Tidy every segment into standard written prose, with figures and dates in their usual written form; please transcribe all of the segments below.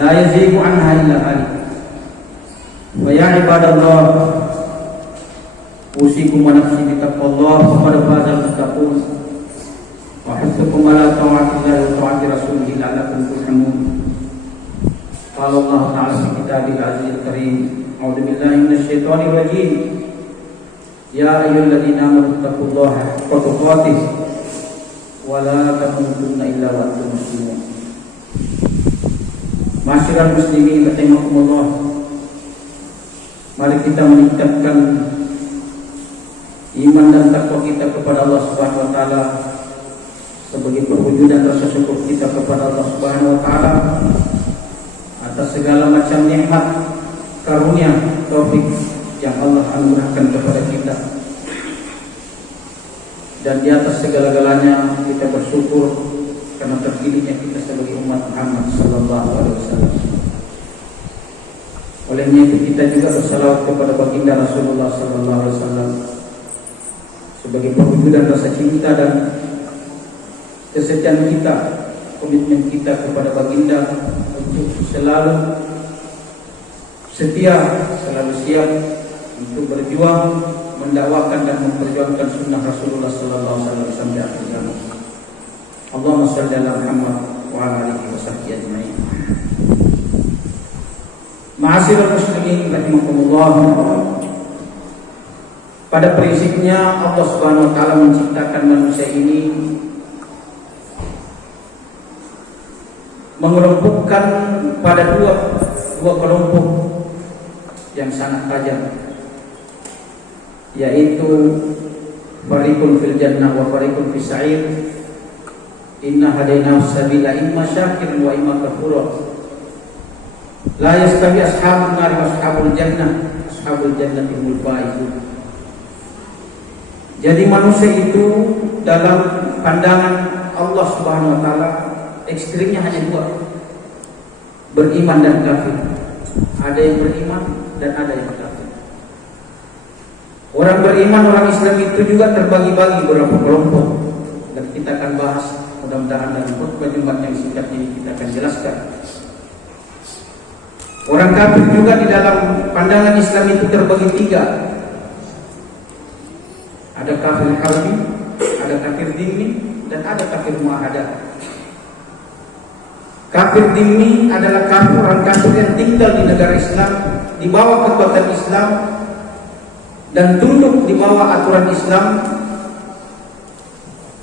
لا يزيغ عنها إلا هالك. فيا عباد الله أوصيكم ونفسي بتقوى الله فقد فاز المتقون وأحثكم على طاعة الله وطاعة رسوله لعلكم ترحمون. قال الله تعالى في كتابه العزيز الكريم: أعوذ بالله من الشيطان الرجيم. يا أيها الذين آمنوا اتقوا الله حق تقاته ولا تموتن إلا وأنتم مسلمون. Masyiral muslimin rahimakumullah, mari kita meningkatkan iman dan takwa kita kepada Allah Subhanahu wa taala sebagai perwujudan rasa syukur kita kepada Allah Subhanahu wa taala atas segala macam nikmat, karunia, taufik yang Allah anugerahkan kepada kita. Dan di atas segala-galanya kita bersyukur karena terpilihnya kita sebagai umat Muhammad sallallahu alaihi wasallam. Olehnya itu kita juga bersalawat kepada baginda Rasulullah sallallahu alaihi wasallam sebagai perwujudan rasa cinta dan kesetiaan kita, komitmen kita kepada baginda untuk selalu setia, selalu siap untuk berjuang mendakwakan dan memperjuangkan sunnah Rasulullah sallallahu alaihi wasallam sampai akhir zaman. Allahumma shalli ala Muhammad wa ala alihi washabbihi ajma'in. Ma'asyiral muslimin rahimakumullah, pada prinsipnya Allah Subhanahu wa taala menciptakan manusia ini mengelompokkan pada dua kelompok yang sangat tajam, yaitu fariqun fil jannah wa fariqun fis sa'ir. Inna hadainahu sabila imma syakiran wa imma kafura. La yastawi ashabun nar wa ashabul jannah. Ashabul jannati humul faizun. Jadi manusia itu dalam pandangan Allah Subhanahu wa taala ekstrimnya hanya dua, beriman dan kafir. Ada yang beriman dan ada yang kafir. Orang beriman, orang Islam itu juga terbagi-bagi beberapa kelompok, dan kita akan bahas mudah-mudahan dalam khutbah Jumat yang singkat ini kita akan jelaskan. Orang kafir juga di dalam pandangan Islam itu terbagi tiga. Ada kafir harbi, ada kafir dhimmi, dan ada kafir muahadah. Kafir dhimmi adalah kafir orang kafir yang tinggal di negara Islam, di bawah kekuatan Islam, dan tunduk di bawah aturan Islam,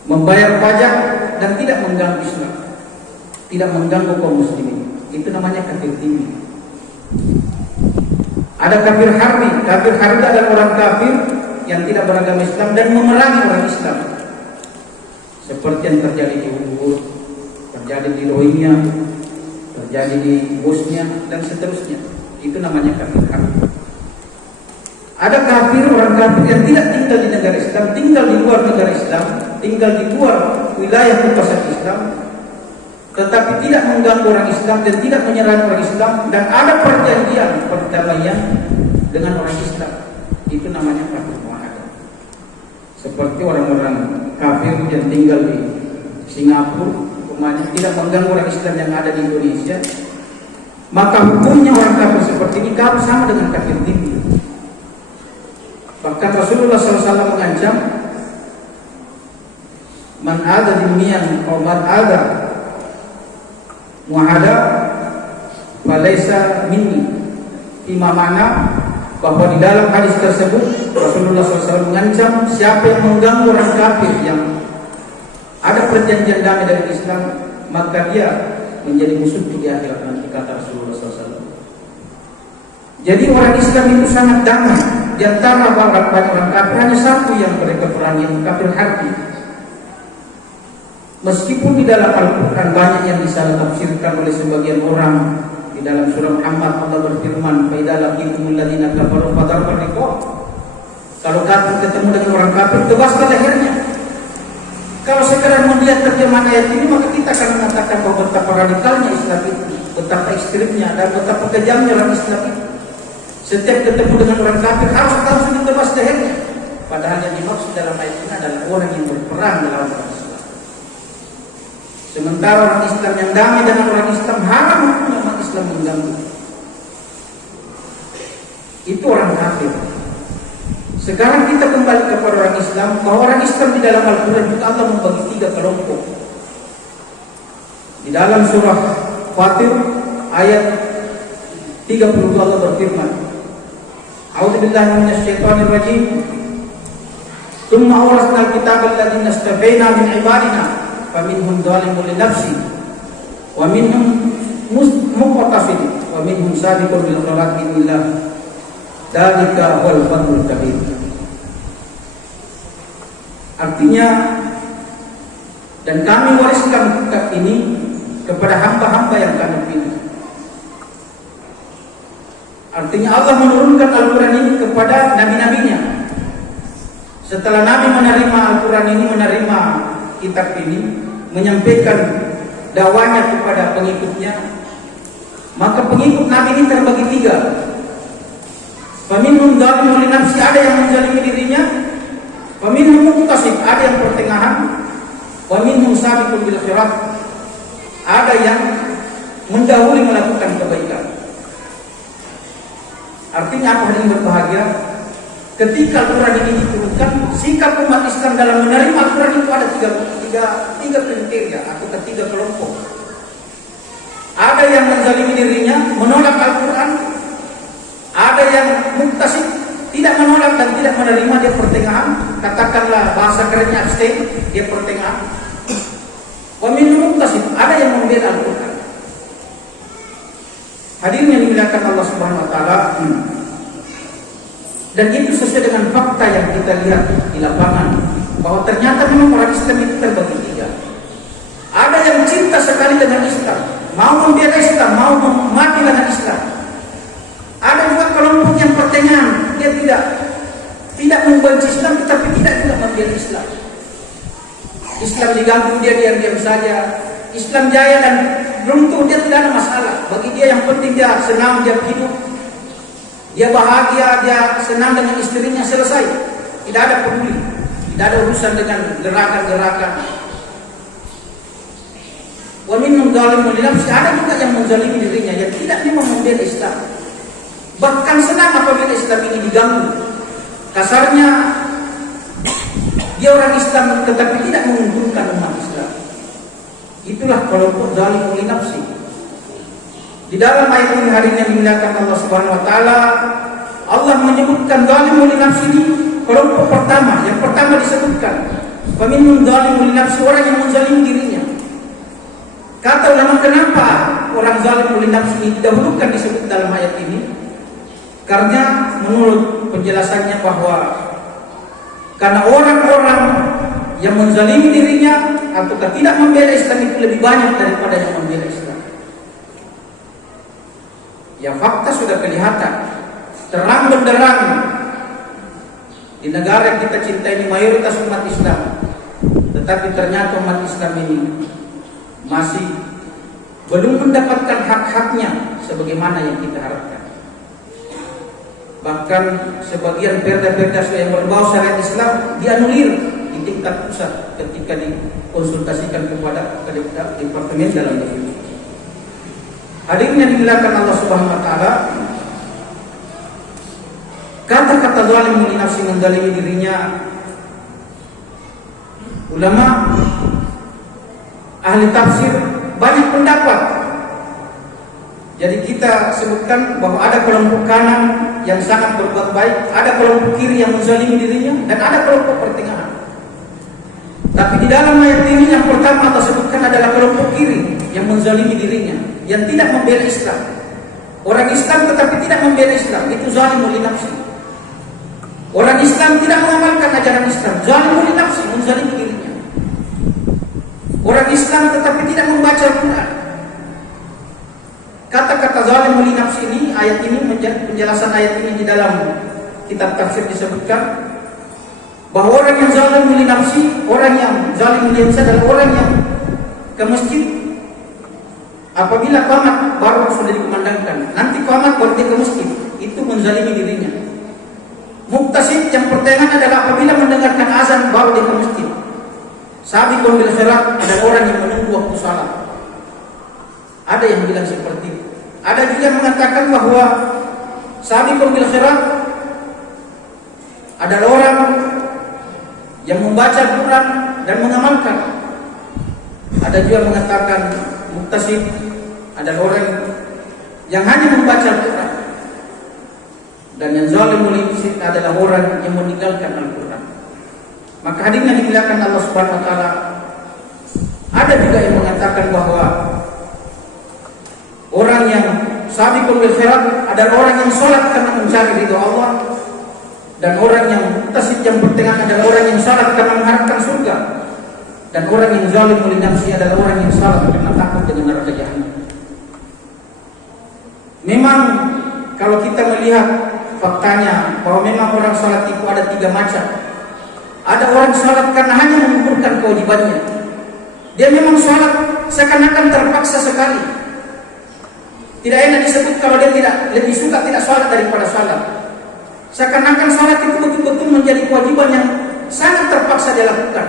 membayar pajak dan tidak mengganggu Islam, tidak mengganggu kaum muslimin. Itu namanya kafir dhimmi. Ada kafir harbi. Kafir harbi adalah orang kafir yang tidak beragama Islam dan memerangi orang Islam, seperti yang terjadi di Uhud, terjadi di Rohingya, terjadi di Bosnia dan seterusnya. Itu namanya kafir harbi. Ada kafir, orang kafir yang tidak tinggal di negara Islam, tinggal di luar negara Islam, tinggal di luar wilayah kekuasaan Islam, tetapi tidak mengganggu orang Islam dan tidak menyerang orang Islam, dan ada perjanjian perdamaian dengan orang Islam. Itu namanya kafir muahadah. Seperti orang-orang kafir yang tinggal di Singapura, umpamanya tidak mengganggu orang Islam yang ada di Indonesia, maka hukumnya orang kafir seperti ini kafir sama dengan kafir dhimmi. Bahkan Rasulullah SAW mengancam, man ada dhimmiyan atau man ada muahadah falaysa minni. Ima mana bahwa di dalam hadis tersebut Rasulullah SAW mengancam siapa yang mengganggu orang kafir yang ada perjanjian damai dari Islam, maka dia menjadi musuh di akhirat nanti, kata Rasulullah SAW. Jadi orang Islam itu sangat damai. Di antara banyak orang kafir hanya satu yang mereka perangi, yang kafir harbi. Meskipun di dalam Al-Quran banyak yang disalah tafsirkan oleh sebagian orang. Di dalam surah Muhammad Allah berfirman, "Fa idza laqitumul ladzina kafaru fadarbul riqab." Kalau kafir ketemu dengan orang kafir, tebaskan lehernya. Kalau sekedar melihat terjemahan ayat ini, maka kita akan mengatakan bahwa betapa radikalnya Islam itu, betapa ekstrimnya dan betapa kejamnya orang Islam itu. Setiap ketemu dengan orang kafir harus langsung ditebas lehernya. Padahal yang dimaksud dalam ayat ini adalah orang yang berperang melawan orang Islam. Sementara orang Islam yang damai dengan orang Islam haram hukum umat Islam Islam mengganggu. Itu orang kafir. Sekarang kita kembali kepada orang Islam, bahwa orang Islam di dalam Al-Quran juga Allah membagi 3 kelompok. Di dalam surah Fatir ayat 32 Allah berfirman, A'udzubillahi minasyaitonir rajim. Tsumma awrasnal kitaba alladziina istafaynaa min 'ibaadinaa faminhum dzalimun li nafsihi wa minhum muqtasid wa minhum sabiqun bil khairati bi'idznillah. Dzalika huwal fadlul kabir. Artinya, dan kami wariskan kitab ini kepada hamba-hamba yang kami pilih. Artinya Allah menurunkan Al-Quran ini kepada nabi-nabinya. Setelah Nabi menerima Al-Quran ini, menerima kitab ini, menyampaikan dakwanya kepada pengikutnya, maka pengikut Nabi ini terbagi 3. Faminhum dzalimun li nafsi, ada yang menzalimi dirinya. Faminhum muqtasid, ada yang pertengahan. Wa minhum sabiqun bil khairat, ada yang mendahului melakukan kebaikan. Artinya apa yang berbahagia? Ketika Al-Quran ini diturunkan, sikap umat Islam dalam menerima Al-Quran itu ada tiga kriteria atau 3 kelompok. Ada yang menzalimi dirinya, menolak Al-Quran. Ada yang muqtasid, tidak menolak dan tidak menerima, dia pertengahan. Katakanlah bahasa kerennya abstain, dia pertengahan. Wa minhum muqtasid, ada yang membela Al-Quran. Hadirin yang dimuliakan Allah Subhanahu wa taala, dan itu sesuai dengan fakta yang kita lihat di lapangan, bahwa ternyata memang orang Islam itu terbagi 3. Ada yang cinta sekali dengan Islam, mau membela Islam, mau mati dengan Islam. Ada juga kelompok yang pertengahan, dia tidak membenci Islam tetapi tidak juga membela Islam. Islam diganggu, dia diam-diam saja. Islam jaya dan beruntung, dia tidak ada masalah. Bagi dia yang penting dia senang, dia hidup, dia bahagia, dia senang dengan istrinya, selesai. Tidak ada peduli, tidak ada urusan dengan gerakan-gerakan. Wa minhum dzalimun li nafsihi, ada juga yang menzalimi dirinya, yang tidak memang membela Islam. Bahkan senang apabila Islam ini diganggu. Kasarnya, dia orang Islam tetapi tidak menguntungkan umat Islam. Itulah kelompok dzalimun li nafsi. Di dalam ayat ini hari ini dimuliakan Allah Subhanahu wa taala, Allah menyebutkan dzalimun li nafsi ini kelompok pertama. Yang pertama disebutkan, faminhum dzalimun li nafsi, orang yang menzalimi dirinya. Kata ulama, kenapa orang zalimun li nafsi ini didahulukan disebut dalam ayat ini? Karena menurut penjelasannya bahwa karena orang-orang yang menzalimi dirinya atau tidak membela Islam itu lebih banyak daripada yang membela Islam. Ya, fakta sudah kelihatan terang benderang di negara yang kita cintai ini mayoritas umat Islam, tetapi ternyata umat Islam ini masih belum mendapatkan hak-haknya sebagaimana yang kita harapkan. Bahkan sebagian perda-perda yang berbau syariat Islam dianulir di tingkat pusat ketika dikonsultasikan kepada Departemen Dalam Negeri. Hadirin yang dimuliakan Allah Subhanahu wa taala, kata-kata zalim li nafsi, menzalimi dirinya, ulama ahli tafsir banyak pendapat. Jadi kita sebutkan bahwa ada kelompok kanan yang sangat berbuat baik, ada kelompok kiri yang menzalimi dirinya, dan ada kelompok pertengahan. Tapi di dalam ayat ini yang pertama Allah sebutkan adalah kelompok kiri yang menzalimi dirinya, yang tidak membela Islam. Orang Islam tetapi tidak membela Islam, itu zalimun li nafsi. Orang Islam tidak mengamalkan ajaran Islam, zalimun li nafsi, menzalimi dirinya. Orang Islam tetapi tidak membaca Al-Quran. Kata-kata zalimun li nafsi ini, ayat ini, penjelasan ayat ini di dalam kitab tafsir disebutkan bahwa orang yang zalimun li nafsi, orang yang zalim li nafsi adalah orang yang ke masjid apabila qamat baru sudah dikumandangkan, nanti qamat baru dia ke masjid, itu menzalimi dirinya. Muqtasid yang pertengahan adalah apabila mendengarkan azan baru dia ke masjid. Sabiqun bil khairat adalah orang yang menunggu waktu salat. Ada yang bilang seperti itu. Ada juga yang mengatakan bahwa sabiqun bil khairat adalah orang yang membaca Al-Quran dan mengamalkan. Ada juga yang mengatakan muktasib adalah orang yang hanya membaca Al-Quran, dan yang zalimul ibsid adalah orang yang meninggalkan Al-Quran. Maka hadirin yang dimuliakan Allah Subhanahu wa taala, ada juga yang mengatakan bahwa orang yang sabiqun bil khairat adalah orang yang salat karena mencari ridha Allah, dan orang yang muktasib yang pertengahan adalah orang yang salat karena mengharapkan surga, dan orang yang zalimul nafsi adalah orang yang salat karena takut dengan neraka jahanam. Memang kalau kita melihat faktanya bahwa memang orang salat itu ada 3 macam. Ada orang salat karena hanya menggugurkan kewajibannya. Dia memang salat seakan-akan terpaksa sekali. Tidak enak disebut kalau dia tidak lebih suka tidak salat daripada salat. Seakan-akan salat itu betul-betul menjadi kewajiban yang sangat terpaksa dia lakukan.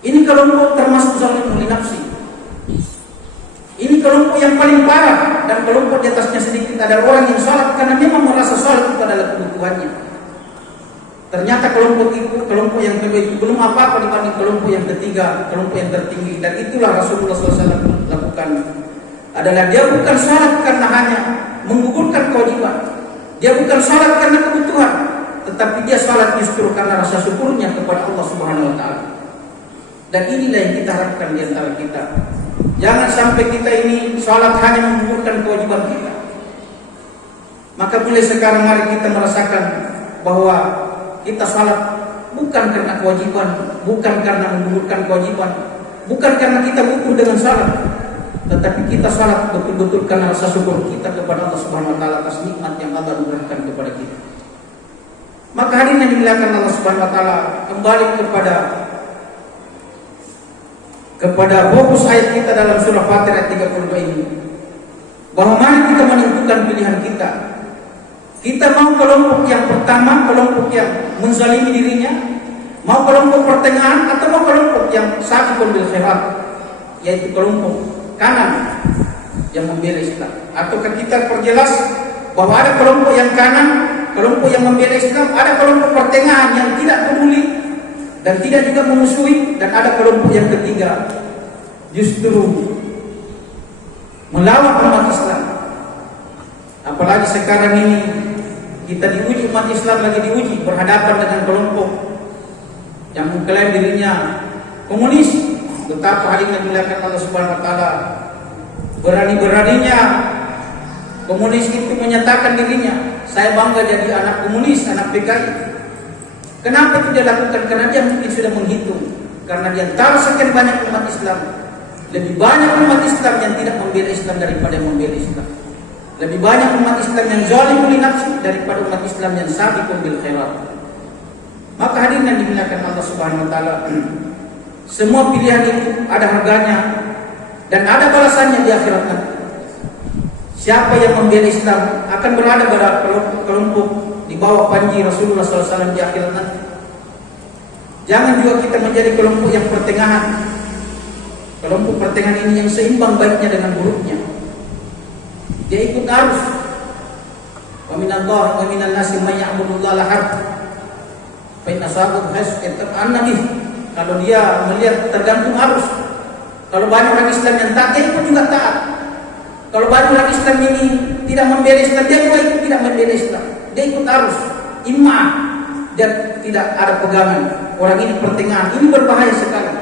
Ini kelompok termasuk zalimul nafsi. Ini kelompok yang paling parah, dan kelompok di atasnya sedikit adalah orang yang salat karena memang merasa salat itu adalah kebutuhannya. Ternyata kelompok itu, kelompok yang kedua itu belum apa-apa dibanding kelompok yang ketiga, kelompok yang tertinggi. Dan itulah Rasulullah SAW lakukan. Adalah dia bukan salat karena hanya menggugurkan kewajiban. Dia bukan salat karena kebutuhan, tetapi dia salat justru karena rasa syukurnya kepada Allah Subhanahu wa taala. Dan inilah yang kita harapkan di antara kita. Jangan sampai kita ini salat hanya menggugurkan kewajiban kita. Maka mulai sekarang mari kita merasakan bahwa kita salat bukan karena kewajiban, bukan karena menggugurkan kewajiban, bukan karena kita butuh dengan salat, tetapi kita salat betul-betul karena rasa syukur kita kepada Allah Subhanahu wa taala atas nikmat yang Allah berikan kepada kita. Maka hadirin yang dimuliakan Allah Subhanahu wa taala, kembali kepada fokus ayat kita dalam surah Fatir ayat 32 ini, bahwa mari kita menentukan pilihan kita. Kita mau kelompok yang pertama, kelompok yang menzalimi dirinya, mau kelompok pertengahan, atau mau kelompok yang sabiqun bil khairat, yaitu kelompok kanan yang membela Islam. Ataukah kita perjelas bahwa ada kelompok yang kanan, kelompok yang membela Islam, ada kelompok pertengahan yang tidak peduli dan tidak juga memusuhi, dan ada kelompok yang ketiga justru melawan umat Islam. Apalagi sekarang ini kita diuji, umat Islam lagi diuji berhadapan dengan kelompok yang mengklaim dirinya komunis. Betapa hadirin yang dimuliakan Allah Subhanahu wa taala, berani-beraninya komunis itu menyatakan dirinya, saya bangga jadi anak komunis, anak PKI. Kenapa itu dia lakukan? Karena dia mungkin sudah menghitung, karena di antara sekian banyak umat Islam, lebih banyak umat Islam yang tidak membela Islam daripada yang membela Islam. Lebih banyak umat Islam yang zalimul nafsi daripada umat Islam yang sabiqun bil khairat. Maka hadirin yang dimuliakan Allah Subhanahu wa taala, semua pilihan itu ada harganya dan ada balasannya di akhirat nanti. Siapa yang membela Islam akan berada pada kelompok di bawah panji Rasulullah SAW di akhirat nanti. Jangan juga kita menjadi kelompok yang pertengahan. Kelompok pertengahan ini yang seimbang baiknya dengan buruknya. Dia ikut arus. Wa minallah wa minan nasi may ya'budullaha lahar. Fa in asabahu hasqatan annabi. Kalau dia melihat tergantung arus. Kalau banyak orang Islam yang taat, dia pun juga taat. Kalau banyak orang Islam ini tidak membela Islam, dia juga ikut tidak membela Islam. Dia ikut arus. Imma dia tidak ada pegangan. Orang ini pertengahan. Ini berbahaya sekali.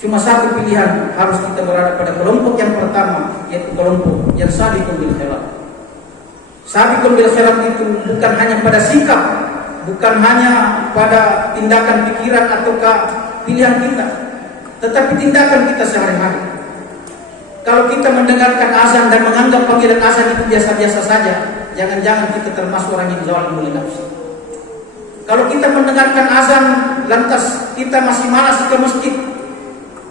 Cuma satu pilihan, harus kita berada pada kelompok yang pertama, yaitu kelompok yang sabiqun bil khairat. Sabiqun bil khairat itu bukan hanya pada sikap, bukan hanya pada tindakan pikiran ataukah pilihan kita, tetapi tindakan kita sehari-hari. Kalau kita mendengarkan azan dan menganggap panggilan azan itu biasa-biasa saja, jangan-jangan kita termasuk orang yang zalimul nafsi. Kalau kita mendengarkan azan lantas kita masih malas ke masjid,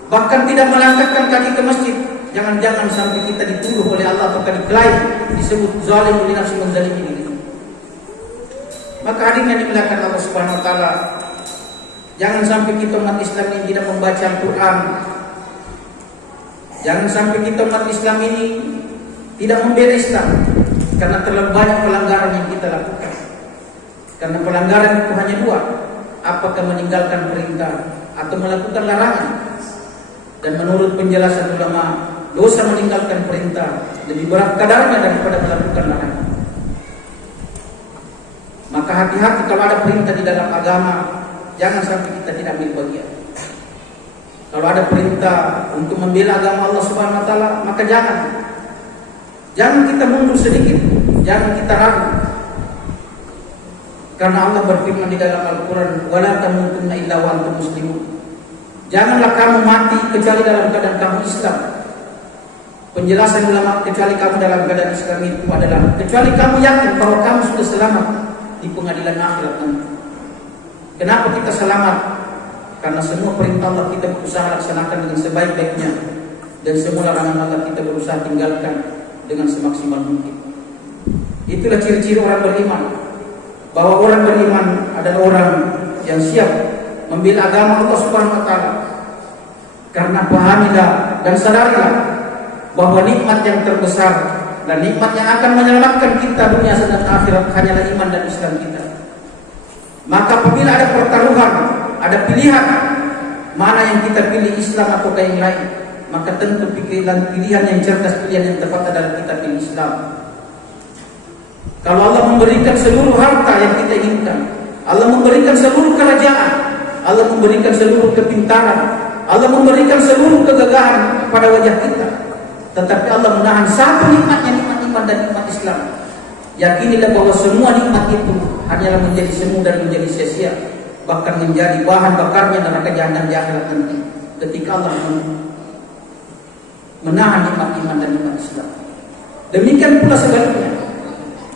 bahkan tidak melangkahkan kaki ke masjid, jangan-jangan sampai kita dituduh oleh Allah atau diklaim disebut zalimul nafsi, menzalimi diri. Maka hadirin yang dimuliakan Allah Subhanahu wa taala, jangan sampai kita umat Islam yang tidak membaca Al-Quran, Jangan sampai kita umat Islam ini tidak membela Islam karena terlalu banyak pelanggaran yang kita lakukan. Karena pelanggaran itu hanya dua, apakah meninggalkan perintah atau melakukan larangan. Dan menurut penjelasan ulama, dosa meninggalkan perintah lebih berat kadarnya daripada melakukan larangan. Maka hati-hati kalau ada perintah di dalam agama, jangan sampai kita tidak ambil bagian. Kalau ada perintah untuk membela agama Allah Subhanahu wa taala, maka jangan kita mundur sedikit, jangan kita ragu. Karena Allah berfirman di dalam Al-Qur'an, "Wala tamutunna illa wa antum muslimun." Janganlah kamu mati kecuali dalam keadaan kamu Islam. Penjelasan ulama kecuali kamu dalam keadaan Islam itu adalah kecuali kamu yakin bahwa kamu sudah selamat di pengadilan akhirat nanti. Kenapa kita selamat? Karena semua perintah Allah kita berusaha laksanakan dengan sebaik-baiknya, dan semua larangan Allah kita berusaha tinggalkan dengan semaksimal mungkin. Itulah ciri-ciri orang beriman, bahwa orang beriman adalah orang yang siap membela agama Allah Subhanahu wa taala. Karena pahamilah dan sadarilah bahwa nikmat yang terbesar dan nikmat yang akan menyelamatkan kita dunia dan akhirat hanyalah iman dan Islam kita. Maka apabila ada pertaruhan, ada pilihan, mana yang kita pilih, Islam atau yang lain, maka tentu pilihan yang cerdas, pilihan yang tepat adalah kita pilih Islam. Kalau Allah memberikan seluruh harta yang kita inginkan, Allah memberikan seluruh kerajaan, Allah memberikan seluruh kepintaran, Allah memberikan seluruh kegagahan pada wajah kita, tetapi Allah menahan satu nikmatnya, nikmat iman dan nikmat Islam. Yakinilah bahwa semua nikmat itu hanyalah menjadi semu dan menjadi sia-sia, bahkan menjadi bahan bakarnya neraka jahanam di akhirat nanti, ketika Allah menahan nikmat iman dan nikmat Islam. Demikian pula sebaliknya,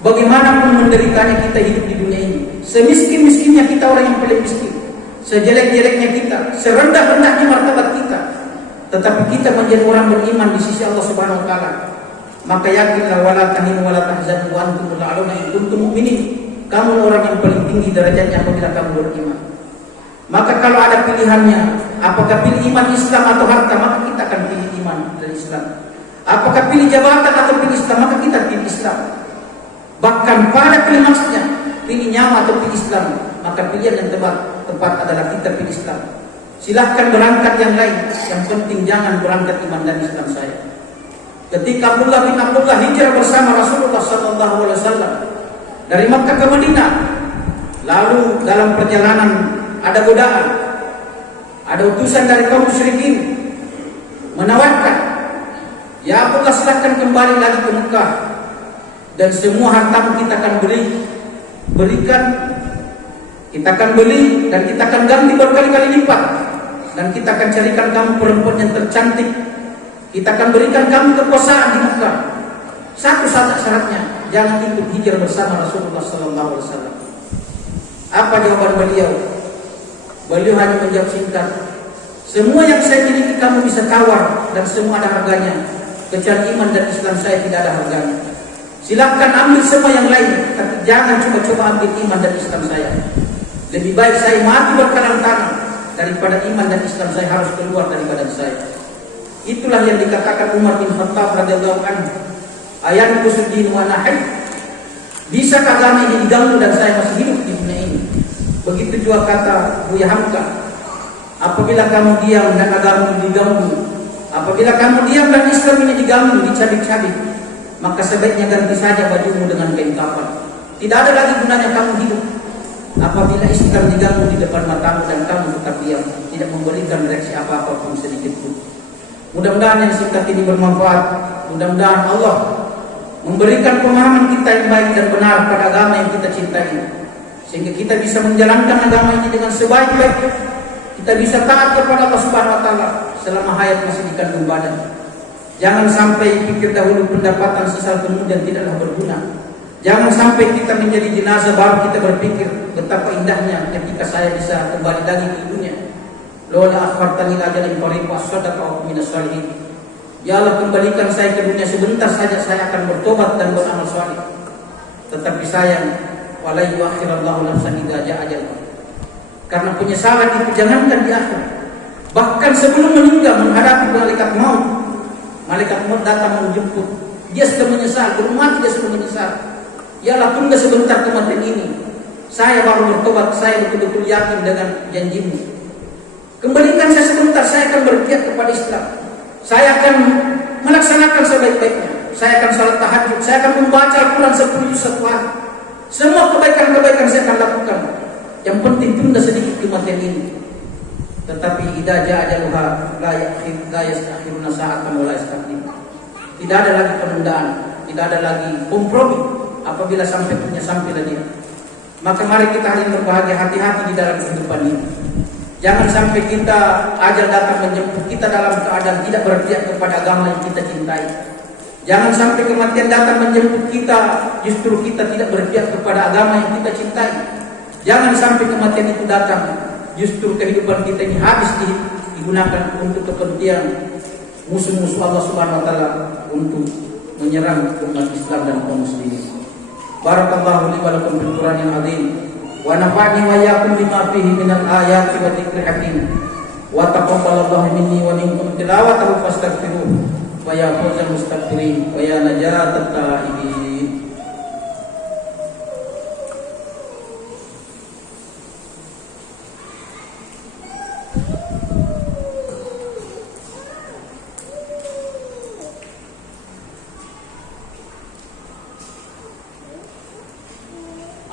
bagaimanapun menderitanya kita hidup di dunia ini, semiskin-miskinnya kita orang yang paling miskin, sejelek-jeleknya kita, serendah-rendahnya martabat kita, tetapi kita menjadi orang beriman di sisi Allah Subhanahu wa taala, maka yakinlah wala tahinu wala tahzanu wa antumul a'launa in kuntum mu'minin. Kamu orang yang paling tinggi derajatnya apabila kamu beriman. Maka kalau ada pilihannya, apakah pilih iman Islam atau harta, maka kita akan pilih iman dan Islam. Apakah pilih jabatan atau pilih Islam, maka kita pilih Islam. Bahkan pada klimaksnya, pilih nyawa atau pilih Islam, maka pilihan yang tepat adalah kita pilih Islam. Silahkan berangkat yang lain, yang penting jangan berangkat iman dan Islam saya. Ketika Abdullah bin Abdullah hijrah bersama Rasulullah SAW dari Makkah ke Madinah, lalu dalam perjalanan ada godaan, ada utusan dari kaum musyrikin menawarkan, ya Abdullah silahkan kembali lagi ke Mekah, dan semua hartamu kita akan berikan, kita akan beli dan kita akan ganti berkali-kali lipat, dan kita akan carikan kamu perempuan yang tercantik, kita akan berikan kamu kekuasaan di Mekah. Satu syaratnya, jangan ikut hijrah bersama Rasulullah SAW. Apa jawaban beliau? Beliau hanya menjawab singkat, semua yang saya miliki kamu bisa tawar dan semua ada harganya, kecuali iman dan Islam saya tidak ada harganya. Silahkan ambil semua yang lain, tapi jangan coba-coba ambil iman dan Islam saya. Lebih baik saya mati berkalang tangan daripada iman dan Islam saya harus keluar dari badan saya. Itulah yang dikatakan Umar bin Khattab radhiyallahu anhu, ayat kusuddin wa nahid. Bisa agama ini diganggu dan saya masih hidup di dunia ini. Begitu juga kata Buya Hamka, apabila kamu diam dan agama ini diganggu, apabila kamu diam dan Islam ini diganggu, dicabik-cabik, maka sebaiknya ganti saja bajumu dengan kain kafan. Tidak ada lagi gunanya kamu hidup apabila Islam diganggu di depan matamu dan kamu tetap diam, tidak memberikan reaksi apa-apa pun sedikit pun. Mudah-mudahan yang singkat ini bermanfaat. Mudah-mudahan Allah memberikan pemahaman kita yang baik dan benar pada agama yang kita cintai, sehingga kita bisa menjalankan agama ini dengan sebaik-baiknya. Kita bisa taat kepada Allah Subhanahu wa taala selama hayat masih di kandung badan. Jangan sampai pikir dahulu pendapatan sesal kemudian tidaklah berguna. Jangan sampai kita menjadi jenazah baru kita berpikir betapa indahnya ketika saya bisa kembali lagi ke dunia. Lola akhartani ajalin qarib wa sadaqatu minas salihin. Ya Allah, kembalikan saya ke dunia sebentar saja, saya akan bertobat dan beramal saleh. Tetapi sayang, wala yuakhirallahu nafsan idza jaa ajaluha. Karena penyesalan itu jangankan di akhir, bahkan sebelum meninggal menghadapi malaikat maut, Malaikat maut datang menjemput. Dia sudah menyesal, belum mati dia sudah menyesal. Yalah, tunda sebentar kematian ini. Saya baru bertobat, saya betul-betul yakin dengan janjimu. Kembalikan saya sebentar, saya akan berpihak kepada Islam. Saya akan melaksanakan sebaik-baiknya. Saya akan salat tahajud, saya akan membaca Al-Quran 10 juz satu hari. Semua kebaikan-kebaikan saya akan lakukan. Yang penting tunda sedikit kematian ini. Tetapi idza jaa ajaluha la yastakhiruna sa'atan wa la yastaqdimun. Tidak ada lagi penundaan, tidak ada lagi kompromi apabila sampailah dia. Maka mari kita hari ini berbahagia, hati-hati di dalam kehidupan ini. Jangan sampai kita ajal datang menjemput kita dalam keadaan tidak berpihak kepada agama yang kita cintai. Jangan sampai kematian datang menjemput kita, justru kita tidak berpihak kepada agama yang kita cintai. Jangan sampai kematian itu datang, justru kehidupan kita ini habis digunakan untuk kepentingan musuh-musuh Allah Subhanahu wa taala untuk menyerang umat Islam dan kaum muslimin. Barakallahu li wa lakum bil Qur'anil azim wa nafa'ni wa iyyakum bima fihi minal ayati wa dzikril hakim wa taqabbalallahu minni wa minkum tilawatahu fastaghfiruh wa ya fawzal mustaghfirin wa ya najatat taibin.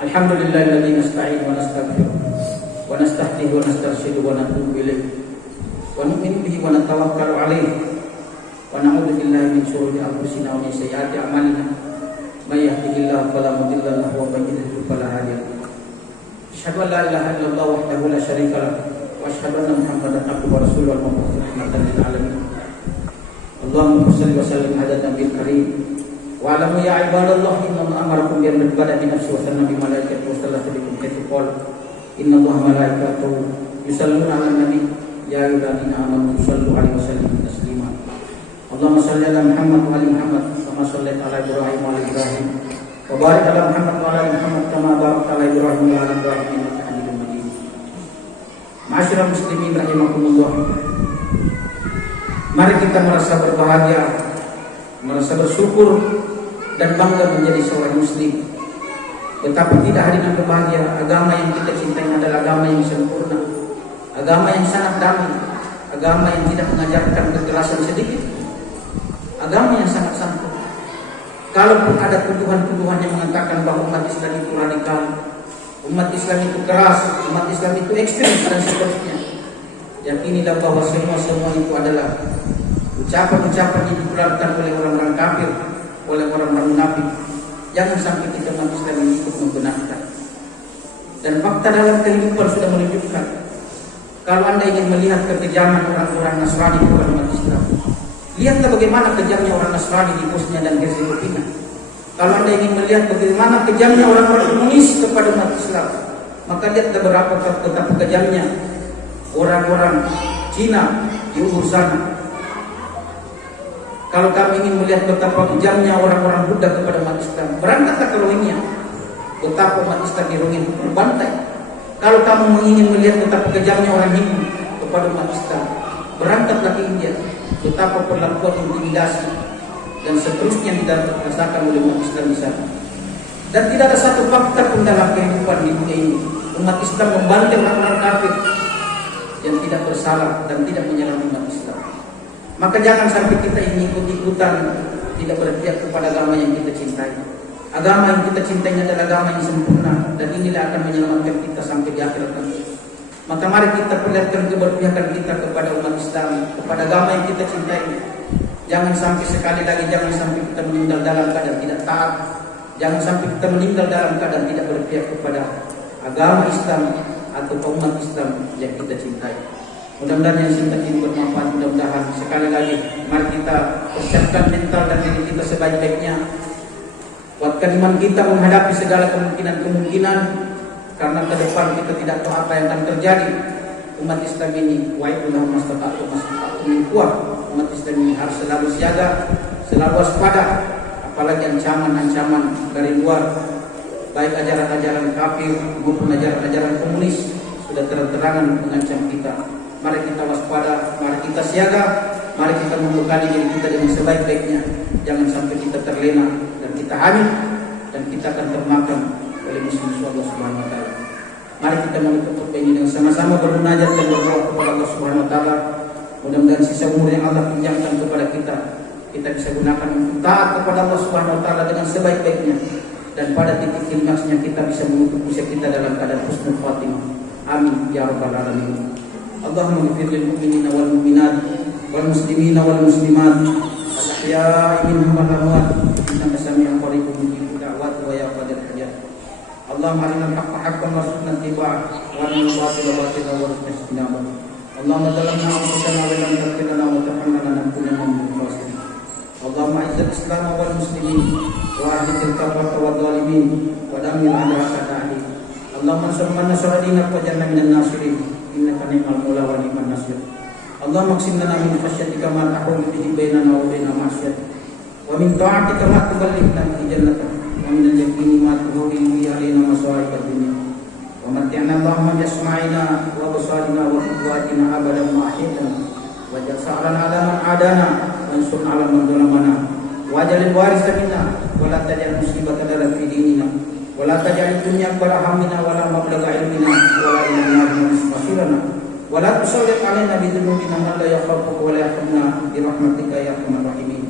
Alhamdulillahilladzi nasta'inu wa nastaghfiruh wa nastahdihi wa nastarshidu wa natubu ilayh wa nu'minu bihi wa natawakkalu alayhi wa na'udzu billahi min shururi anfusina wa min sayyiati a'malina may yahdihillahu fala mudilla lahu wa may yudlil fala hadiya lahu. Asyhadu an la ilaha illallah wahdahu la syarika lahu wa asyhadu anna Muhammadan abduhu wa rasuluhu al-mab'uts rahmatan lil alamin. Allahumma shalli wa sallim ala nabiyil karim. Wa alamu ya ibadallah inna amarakum bil ibadah bi nafsi wa sanna bi malaikati wa sallallahu alaihi wa sallam. Inna allaha malaikatahu yusalluna 'alan nabi ya ayyuhalladzina amanu sallu 'alaihi wa sallimu taslima. Allahumma shalli ala Muhammad wa ali Muhammad kama shallaita ala Ibrahim wa ali Ibrahim wa barik ala Muhammad wa ali Muhammad kama barakta ala Ibrahim wa ali Ibrahim innaka Hamidum Majid. Ma'asyiral muslimin rahimakumullah. Mari kita merasa berbahagia, merasa bersyukur dan bangga menjadi seorang muslim. Betapa tidak hari yang berbahagia, agama yang kita cintai adalah agama yang sempurna, agama yang sangat damai, agama yang tidak mengajarkan kekerasan sedikit, agama yang sangat santun. Kalaupun ada tuduhan-tuduhan yang mengatakan bahwa umat Islam itu radikal, umat Islam itu keras, umat Islam itu ekstrem dan seterusnya, yakinilah bahwa semua itu adalah ucapan-ucapan yang dikeluarkan oleh orang-orang kafir, oleh orang-orang munafik. Jangan sampai kita umat Islam ini ikut membenarkan. Dan fakta dalam kehidupan sudah menunjukkan, kalau Anda ingin melihat kekejaman orang-orang Nasrani kepada umat Islam, lihatlah bagaimana kejamnya orang Nasrani di Bosnia dan Herzegovina. Kalau Anda ingin melihat bagaimana kejamnya orang-orang komunis kepada umat Islam, maka lihatlah betapa kejamnya orang-orang Cina di Uyghur sana. Kalau kami ingin melihat betapa kejamnya orang-orang Buddha kepada umat Islam, berangkatlah ke Rohingya. Betapa umat Islam di Rohingya terbantai. Kalau kamu ingin melihat betapa kejamnya orang Hindu kepada umat Islam, berangkatlah ke India. Betapa perlakuan intimidasi dan seterusnya yang dirasakan oleh umat Islam di sana. Dan tidak ada satu fakta pun dalam kehidupan di dunia ini umat Islam membantai orang-orang kafir yang tidak bersalah dan tidak menyerang umat Islam. Maka jangan sampai kita ini ikut-ikutan tidak berpihak kepada agama yang kita cintai. Agama yang kita cintai adalah agama yang sempurna, dan inilah akan menyelamatkan kita sampai di akhirat nanti. Maka mari kita perlihatkan keberpihakan kita kepada umat Islam, kepada agama yang kita cintai. Jangan sampai sekali lagi, jangan sampai kita meninggal dalam keadaan tidak taat. Jangan sampai kita meninggal dalam keadaan tidak berpihak kepada agama Islam atau umat Islam yang kita cintai. Mudah-mudahan yang singkat ini bermanfaat. Mudah-mudahan sekali lagi mari kita persiapkan mental dan diri kita sebaik-baiknya. Kuatkan iman kita menghadapi segala kemungkinan-kemungkinan, karena ke depan kita tidak tahu apa yang akan terjadi. Umat Islam ini wa'idullah mastata'tu min quwwah. Umat Islam ini harus selalu siaga, selalu waspada, apalagi ancaman-ancaman dari luar, baik ajaran-ajaran kafir maupun ajaran-ajaran komunis sudah terang-terangan mengancam kita. Mari kita waspada, mari kita siaga, Mari kita membekali diri kita dengan sebaik-baiknya. Jangan sampai kita terlena dan kita hanyut dan kita akan termakan oleh musuh Allah Subhanahu wa taala. Mari kita menutup khutbah ini dengan sama-sama bermunajat dan berdoa kepada Allah Subhanahu wa taala. Mudah-mudahan sisa umur yang Allah pinjamkan kepada kita bisa gunakan untuk taat kepada Allah Subhanahu wa taala dengan sebaik-baiknya, dan pada titik klimaksnya kita bisa menutup usia kita dalam keadaan husnul khatimah. Amin ya rabbal alamin. Allahumma ighfir lil mu'minina wal mu'minat wal muslimina wal muslimat al ahya'i minhum wal amwat innaka sami'un qaribun mujibud da'wat wa ya qadir hajat. Allahumma arinal haqqa haqqan warzuqna ittiba'ah wa arinal batila batilan warzuqna ijtinabah. Allahumma zalamna anfusana wa lam taghfir lana wa tarhamna lanakunanna minal khasirin. Allahumma izzil Islam wal muslimin wa ahdil kafara wad zalimin wa damir a'da'aka a'di. Allahumma ansur man nasara dinak wa janna minan nasirin innaka ni'mal maula wa ni'man nasir. Allahumma qsim lana min khasyatika ma tahulu bihi bainana wa baina ma'siyatik wa min ta'atika ma tuballighna bihi jannatak wa min al-yaqini ma tuhawwinu bihi alaina masa'ib ad-dunya wa mat'ina Allahumma bi asma'ina wa absarina wa quwwatina abadan ma ahyaytana waj'al sa'rana 'ala man 'adana wa ansurna 'ala man zalamana waj'al al-waritha minna wa la taj'al musibatana fi dinina wa la taj'al ad-dunya akbara hammina wa la mablagha 'ilmina wa la ila an-nar masirana wa la tusallit 'alaina bi dhunubina man la yakhafuka wa la yarhamna bi rahmatika ya arhamar rahimin.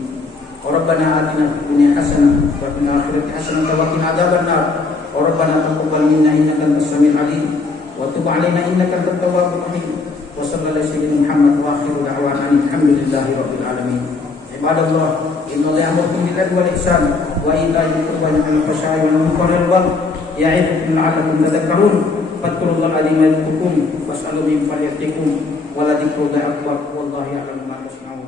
Rabbana atina fid dunya hasanah wa fil akhirati hasanah wa qina adzabannar. Rabbana taqabbal minna innaka antas samiul 'alim wa tub 'alaina innaka antat tawwabur rahim. Wa sallallahu alaihi wasallam Muhammad wa akhiru da'wana alhamdulillahi rabbil alamin. Ibadallah, inna Allaha ya'muru bil 'adli wal ihsan wa ita'i dzil qurba wa yanha 'anil fahsya'i wal munkari wal baghi ya'idukum la'allakum tadhakkarun. Fadhkurullaha 'azima yadhkurkum was'aluhu min fadlihi wa la dzikrullahi akbar wallahu ya'lamu ma tasna'un.